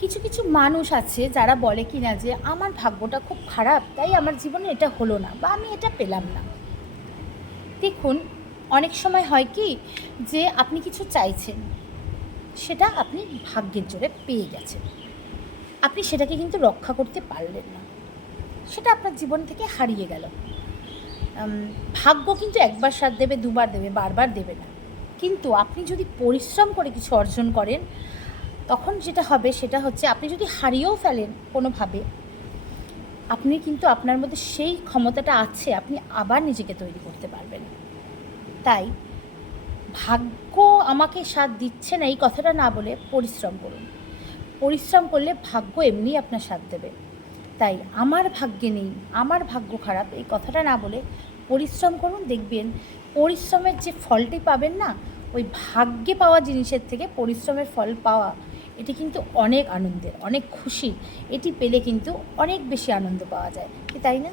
কিছু কিছু মানুষ আছে যারা বলে কি না যে আমার ভাগ্যটা খুব খারাপ, তাই আমার জীবনে এটা হলো না বা আমি এটা পেলাম না। দেখুন, অনেক সময় হয় কি যে আপনি কিছু চাইছেন, সেটা আপনি ভাগ্যের জোরে পেয়ে গেছেন, আপনি সেটাকে কিন্তু রক্ষা করতে পারলেন না, সেটা আপনার জীবন থেকে হারিয়ে গেল। ভাগ্য কিন্তু একবার সাথ দেবে, দুবার দেবে, বারবার দেবে না। কিন্তু আপনি যদি পরিশ্রম করে কিছু অর্জন করেন, তখন যেটা হবে সেটা হচ্ছে আপনি যদি হারিয়েও ফেলেন কোনোভাবে, আপনি কিন্তু আপনার মধ্যে সেই ক্ষমতাটা আছে, আপনি আবার নিজেকে তৈরি করতে পারবেন। তাই ভাগ্য আমাকে সাথ দিচ্ছে না এই কথাটা না বলে পরিশ্রম করুন। পরিশ্রম করলে ভাগ্য এমনিই আপনার সাথ দেবে। তাই আমার ভাগ্যে নেই, আমার ভাগ্য খারাপ এই কথাটা না বলে পরিশ্রম করুন। দেখবেন পরিশ্রমের যে ফলটি পাবেন না, ওই ভাগ্যে পাওয়া জিনিসের থেকে পরিশ্রমের ফল পাওয়া, এটি কিন্তু অনেক আনন্দের, অনেক খুশি। এটি পেলে কিন্তু অনেক বেশি আনন্দ পাওয়া যায়, কি তাই না?